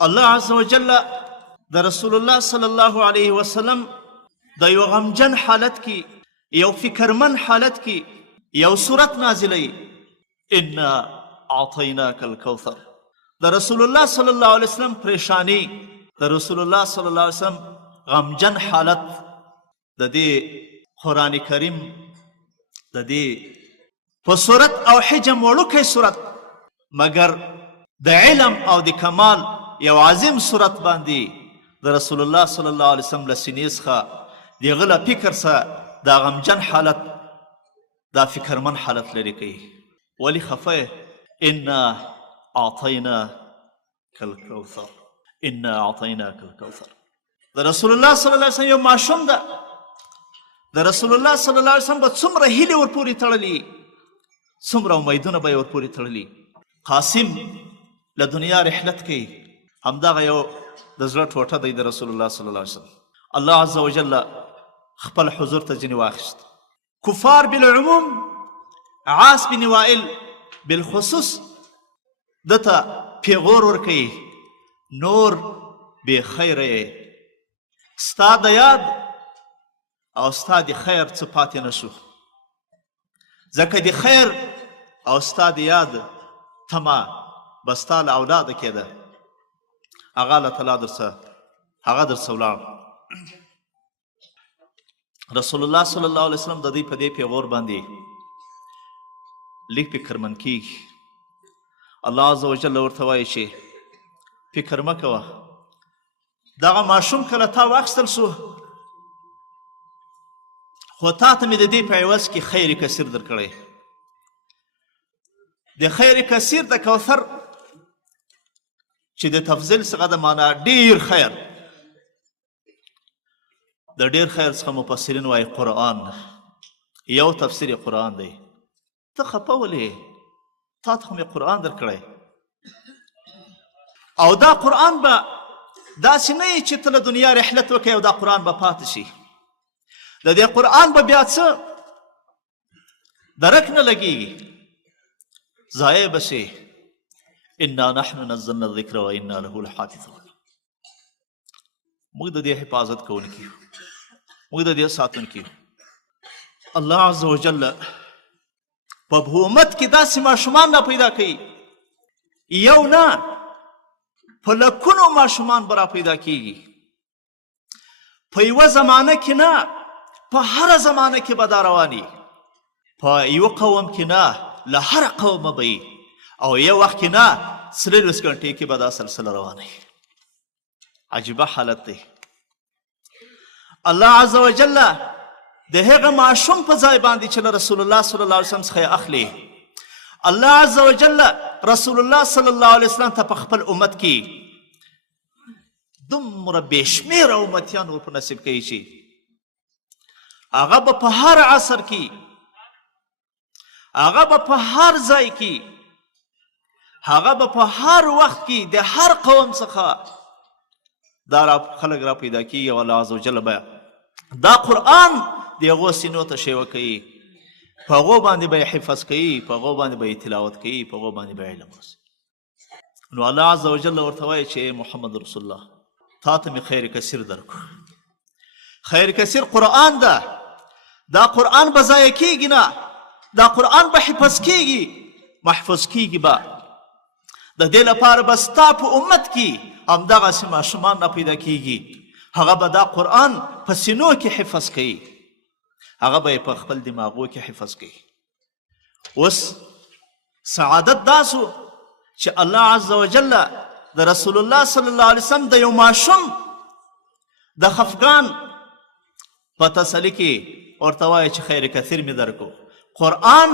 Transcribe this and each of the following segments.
الله عز وجل د رسول الله صلی الله علیه وسلم د یو غمجن حالت کې، یو فکرمن حالت کې یو صورت نازلوي، انا اعطیناک الکوثر. د رسول الله صلی الله علیه وسلم پریشانی، د رسول الله صلی الله علیه وسلم غمجن حالت د دې قرآن کریم د دې په صورت او حجم وړوکی صورت مګر د علم او د کمال یو عظیم صورت باندې د رسول الله صلی الله علیه وسلم له سینې څخه د هغه له فکر څخه دا غمجن حالت، دا فکرمن حالت لرې کوي. ولې خفه یې؟ انا اعطیناک الکوثر، انا اعطیناک الکوثر. د رسول الله صلی الله علیه وسلم یو ماشوم ده. د رسول الله صلی الله علیه وسلم به څومره هیلې ورپورې تړلي، څومره امیدونه به یې ورپورې تړلي. قاسم له دنیا رحلت کوي، همدغه یو د زړه ټوټه دی د رسول الله صلی الله علیه وسلم. الله عز وجل خپل حضور ته ځینې واخیست. کفار بالعموم، عاص بن وائل بالخصوص دته پیغور ورکوي، نور بې خیره یې، ستا د یاد او ستا د خیر څه پاتې نه شو، ځکه د خیر او ستا د یاد تمه به ستا له اولاده کېده، هغه الله تعالی هغه درڅه ولاړ. رسول الله صلی الله علیه وسلم د دوی په دې پیغور باندې لږ فکرمن کېږي. الله عز وجل ورته وایي چې فکر مه کوه، دغه ماشوم کله تا واخیستل شو، خو تا ته مې د دې په عوض کې خیر کثیر درکړی. د خیر کثیر د کوثر چې د تفضیل څخه د معنا ډیر خیر، د ډیر خیر څخه مفسرین وایي قرآن، یو تفسیر قرآن دی. ته خفه ولې؟ تا ته خو مې قرآن درکړی، او دا قرآن به داسې نه وي چې ته له دنیا رحلت وکړې او دا قرآن به پاتې شي. د دې قرآن به بیا څه درک نه لګېږي، ضایع به شي. انا نحن نزلنا الذکر و انا له لحافظون. موږ د دې حفاظت کوونکي یو، موږ د دې ساتونکي یو. الله عز وجل په امت کې داسې ماشومان را پیدا کوي، یو نه په لکونو ماشومان به را پیدا کېږي. په یوه زمانه کې نه، په هره زمانه کې به دا رواني، په یو قوم کې نه، له هر قومه به او یو وخت کې نه 23 ګنټې کې به دا سلسله روانه. عجیبه حالت دی. الله عز وجل د هغه ماشوم په ځای باندې چې له رسول الله صلی الله علیه وسلم څخه اخلي، الله عز وجل رسول الله صلی الله علیه وسلم ته په خپل امت کې دومره بې شمېره امتیان ور په نصیب کوي چې هغه به په هر عصر کې، هغه به په هر ځای کې، هغه به په هر وخت کې د هر قوم څخه دا خلک را پیدا کېږي، او الله عز وجل به دا قرآن د هغو سینو ته شیوه کوي، په هغو باندې به یې حفظ کوي، په هغو باندې به یې تلاوت کوي، په هغو باندې به علم ورسوي. نو الله عز وجل ورته وایي چې محمد رسول الله تا ته مې خیر کثیر درکړو. خیر کثیر قرآن ده، دا قرآن به ضایع کېږي نه، دا قرآن به حفظ کېږي، محفوظ کېږي به. د دې لپاره به ستا په امت کې همدغسې ماشومان را پیدا کېږي، هغه به دا قرآن په سینو کې حفظ کوي، هغه به یې په خپل دماغو کې حفظ کوي. اوس سعادت دا سو چې الله عز وجل د رسول الله صلی الله علیه وسلم د یو ماشوم د خفګان په تسلي کې ورته وایي چې خیر کثیر مې درکو. قرآن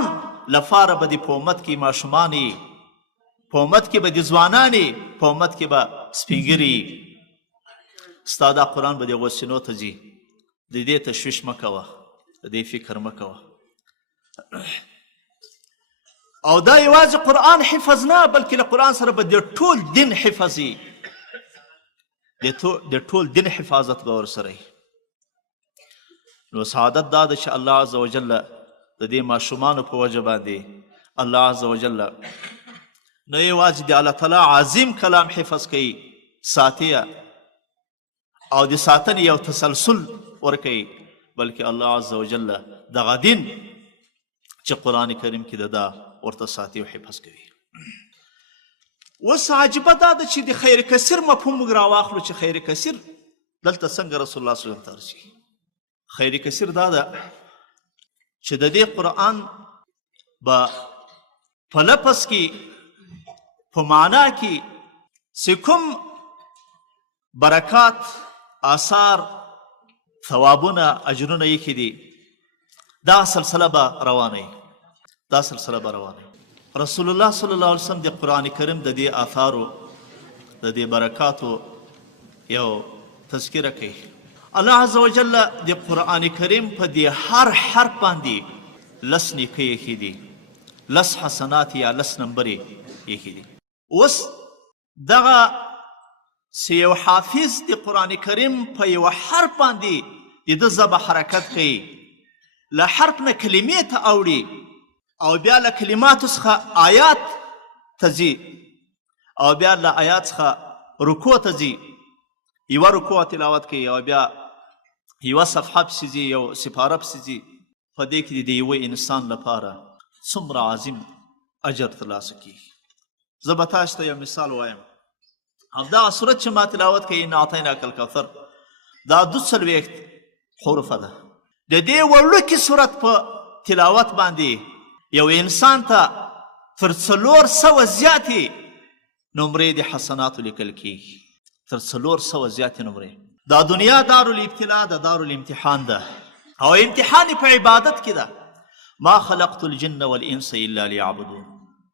لپاره به د په امت کې ماشومانې، په امت کې به د ځوانانې، په امت کې به سپینګري. ستا دا قرآن به د هغو سینو ته ځي، د دې تشویش مه کوه، د دې فکر مه کوه. او دا یوازې قرآن حفظ نه، بلکې له قرآن سره به د ټول دین حفظي، د ټول دین حفاظت به ورسره وي. نو سعادت دا ده چې الله عز وجل د دې ماشومانو په وجه باندې الله عز وجل نه یوازې د الله تعالی عظیم کلام حفظ کوي، ساتي او د ساتنې یو تسلسل ورکوي، بلکې الله عز وجل دغه دین چې قرآن کریم کې د دا ورته ساتي او حفظ کوي. اوس عجیبه دا ده چې د خیر کثیر مفهوم موږ راواخلو چې خیر کثیر دلته څنګه رسول الله صلی الله علیه وسلم ته رسي. خیر کثیر دا ده چې د دې قرآن به په لفظ کې په معنا کې چې کوم برکات، آثار، ثوابونه، اجرونه یې کې دي، دا سلسله به روانه رسول الله صلی الله علیه وسلم د قرآن کریم د دې آثارو د دې برکاتو یو تذکره کوي. الله عز وجل د قرآن کریم په دې هر حرف باندې 10 نیکۍ ایښي دي، 10 حسنات یا 10 نمبرې ایښي دي. اوس دغه چې یو حافظ د قرآن کریم په یو حرف باندې د ده ژبه حرکت کوي، له حرف نه کلمې ته اوړي او بیا له کلماتو څخه آیات ته ځي او بیا له آیات څخه رکوع ته ځي، یوه رکوع تلاوت کوي او بیا یوه صفحه پسې ځي، یو سپاره پسې ځي. په دې کې د یوه انسان لپاره څومره عظیم اجر ترلاسه کیږي. زه به تاسو ته یو مثال وایم. همدغه صورت چې ما تلاوت کوي انا اعطیناک الکوثر، دا 42 حروفه ده. د دې وړوکي صورت په تلاوت باندې یو انسان ته تر 400 زیاتې نمرې د حسناتو لیکل کیږي. تر 400 زیاتې نمرې. دا دنیا دارالابتلا ده، دارالامتحان ده، او امتحان په عبادت کې ده. ما خلقت الجن والانس الا ليعبدون.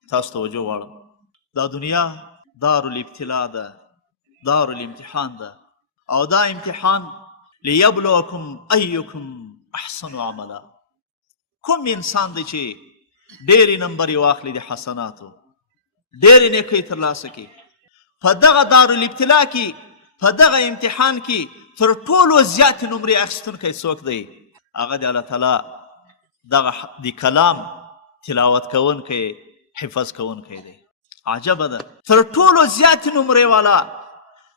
تاسو توجه غواړم. دا دنیا دارالابتلا ده، دارالامتحان ده، او دا امتحان لیبلوکم ایکم احسن عملا. کوم انسان دی چې ډېرې نمبرې واخلي د حسناتو، ډېرې نیکۍ ترلاسه کړي، په دغه دارالابتلا کې، په دغه امتحان کې تر ټولو زیاتې نمرې اخیستونکی څوک دی؟ هغه د الله تعالی دغه د کلام تلاوت کوونکی، حفظ کوونکی دی. عجبه ده. تر ټولو زیاتې نمرې والا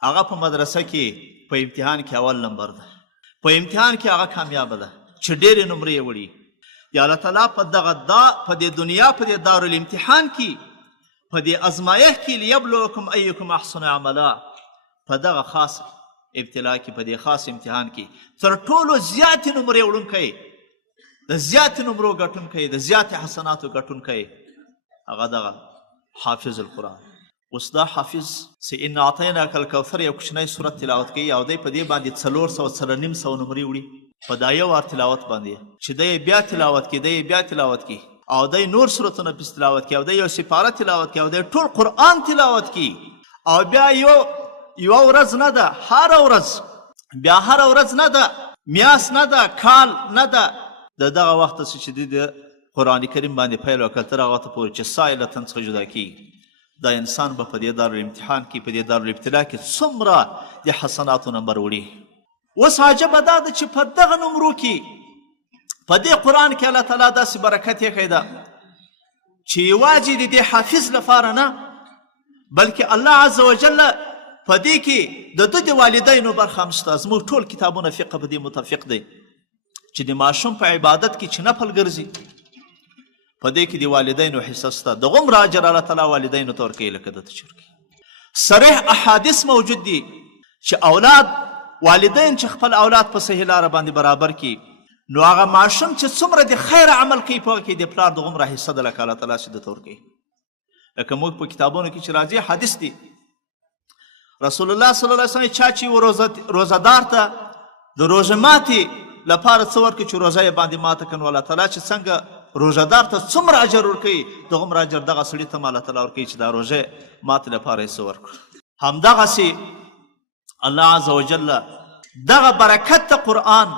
هغه په مدرسه کې په امتحان کې اول نمبر ده، په امتحان کې هغه کامیابه ده چې ډېرې نمرې یې وړي. د الله تعالی په دغه په دې دنیا په دې دارالامتحان کې، په دې ازمایښت کې لیبلوکم ایکم احسن عملا، په دغه خاص ابتلا کې، په دې خاص امتحان کې تر ټولو زیاتې نمرې وړونکی، د زیاتې نمرو ګټونکی، د زیاتې حسناتو ګټونکی هغه دغه حافظ القرآن. اوس دا حافظ چې انا اعطیناک الکوثر یو کوچنی صورت تلاوت کوي او دی په دې باندې 400 نمرې وړي په دا یو وار تلاوت باندې، چې دی بیا تلاوت کوي، دی بیا تلاوت کوي، او دی نور صورتونه پسې تلاوت کوي، او دی یو سپاره تلاوت کوي، او دی ټول قرآن تلاوت کوي، او بیا یوه ورځ نه ده، هره ورځ، بیا هره ورځ نه ده، میاشت نه ده، کال نه ده، د دغه وخته چې دی د قرآن کریم باندې پیل وکړ تر هغه وخته پورې چې ساه یې له تن څخه جدا کېږي. دا انسان به په دې دارالامتحان کې، په دې دارالابتلا کې څومره د حسناتو نمبر وړي. اوس عجبه دا ده چې په دغه نمرو کې، په دې قرآن کې الله تعالی داسې برکت یې کړی ده چې یوازې د دې حافظ لپاره نه، بلکې الله عز وجل په دې کې د ده د والدینو برخه هم شته. زموږ ټول کتابونه فقه په دې متفق دی چې د ماشوم په عبادت کې چې نفل ګرځي، په دې کې د والدینو حصه شته. د غومره اجر الله تعالی والدینو ته ورکوي لکه ده ته چې ورکوي. صریح احادیث موجود دي چې اولاد، والدین چې خپل اولاد په صحیح لاره باندې برابر کړي، نو هغه ماشوم چې څومره د خیر عمل کوي په هغه کې د پلار د غومره حصه ده لکه الله تعالی چې ده ته ورکوي. لکه موږ په کتابونو کې چې راځي حدیث دي، رسول الله صلی الله علیه وسلم چا چې روزهدار ته د روژه ماتې لپاره څه ورکړي چې روژه یې باندې ماته کړي، الله تعالی چې څنګه روژهدار ته څومره اجر ورکوي، دغومره اجر دغه سړي ته هم الله تعالی ورکوي چې دا روژه ماتې لپاره یې څه ورکړو. همدغسې الله عز وجل دغه برکت ته قرآن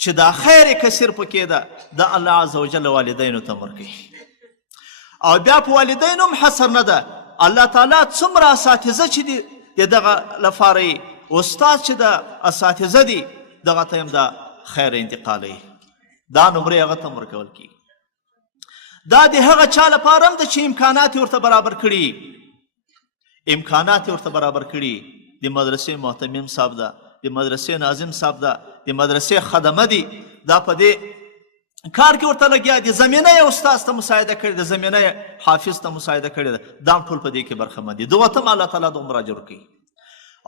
چې دا خیر کثیر پکې ده، دا الله عز وجل والدینو ته ورکوي. او بیا په والدینو هم حصر نه ده، الله تعالی څومره اساتذه چې دي د دغه لپاره یې استاد چې د اساتذه دي، دغه ته هم دا خیر انتقالوي، دا نمرې هغه ته هم ورکول کېږي. دا د هغه چا لپاره هم ده چې امکانات یې ورته برابر کړي، امکانات یې ورته برابر کړي، د د مدرسې محتمم صاحب ده، د مدرسې ناظم صاحب ده، د مدرسې خدمه دي، دا په دې کار کې ورته لګیا دي، زمینه یې استاذ ته مساعده کړې ده، زمینه یې حافظ ته مساعده کړې ده، دا هم ټول په دې کې برخمن دي. دغه ته هم الله تعالی دومره اجر ورکوي.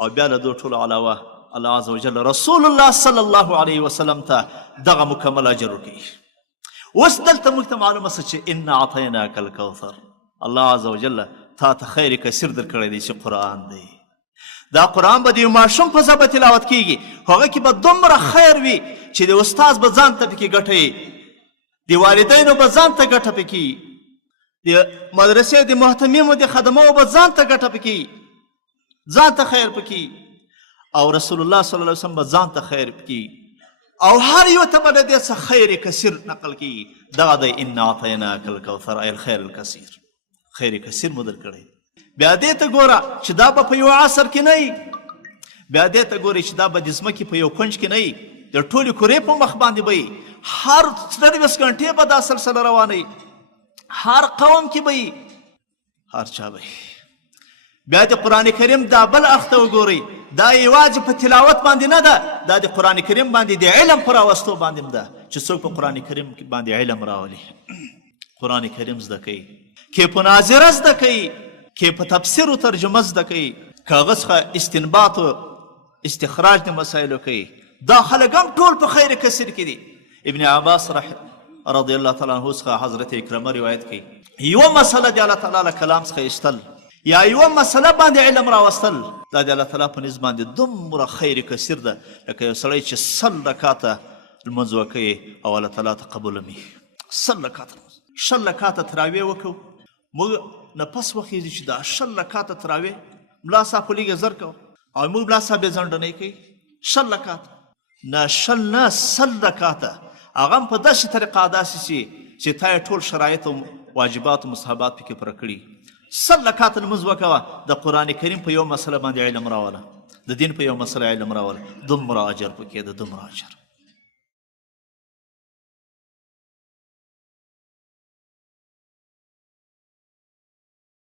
او بیا له دغو ټولو علاوه الله عز وجل رسول الله صلی الله علیه وسلم ته دغه مکمل اجر ورکوي. اوس دلته موږ ته معلومه شوه چې انا اعطیناک الکوثر، الله عز وجل تا ته خیر کثیر درکړی دی چې قرآن دی. دا قرآن به د یو ماشوم په ژبه تلاوت کیږي، هغه کې به دومره خیر وي چې د استاذ به ځان ته پکې ګټه وي، د والدینو به ځان ته ګټه پکې وي، د مدرسې د محتممو د خدمو به ځان ته ګټه پکې وي، ځان ته خیر پکې وي، او رسول الله صلی الله علیه وسلم به ځان ته خیر پکې وي، او هر یو ته به له دې څخه خیر کثیر نقل کیږي. دغه دی انا اعطیناک الکوثر ای الخیر الکثیر، خیر کثیر مو درکړی. بیا دې ته ګوره چې دا به په یو عصر کې نه وي، بیا دې ته ګورئ چې دا به د ځمکې په یو کنج کې نه وي، د ټولې کرې په مخ باندې به وي، هر 24 ګنټې به دا سلسله روانه وي، هر قوم کې به وي، هر چا به وي. بیا د قرآن کریم دا بل اړخ ته وګورئ، دا یوازې په تلاوت باندې نه ده، دا د قرآن کریم باندې د علم په راوستو باندې هم ده چې څوک په قرآن کریم باندې علم راولي، قرآن کریم زده کوي، کې په ناظره زده کوي، کې په تفسیر و ترجمه زده کوي، که هغه څخه استنباط و استخراج د مسایلو کوي. دا خلک هم ټول په خیر کثیر کې دي. ابن عباس رضی الله تعالی عنه څخه حضرت اکرمه روایت کوي، یوه مسله د الله تعالی له کلام څخه ایستل یا یوه مسله باندې علم راوستل، دا د الله تعالی په نزد باندې دومره خیر کثیر ده لکه یو سړی چې 100 رکاته لمونځ وکوي او الله تعالی ته قبول مي. 100 رکاته 100 رکاته تراویح وکړو، موږ نفس وخیږي چې دا 100 رکاته تراویح ملا صاحب خو لږ زر کوو او موږ ملا صاحب یې ځنډنۍ کوي. 100 رکاته نه 100 رکاته، هغه هم په داسې طریقه داسې چې تا یې ټول شرایط او واجبات او مستحبات پکې پوره کړي. 100 رکاته لمونځ وکوه، د قرآن کریم په یو مسله باندې علم راوله، د دین په یو مسله علم راوله، دومره اجر پکې ده، دومره اجر.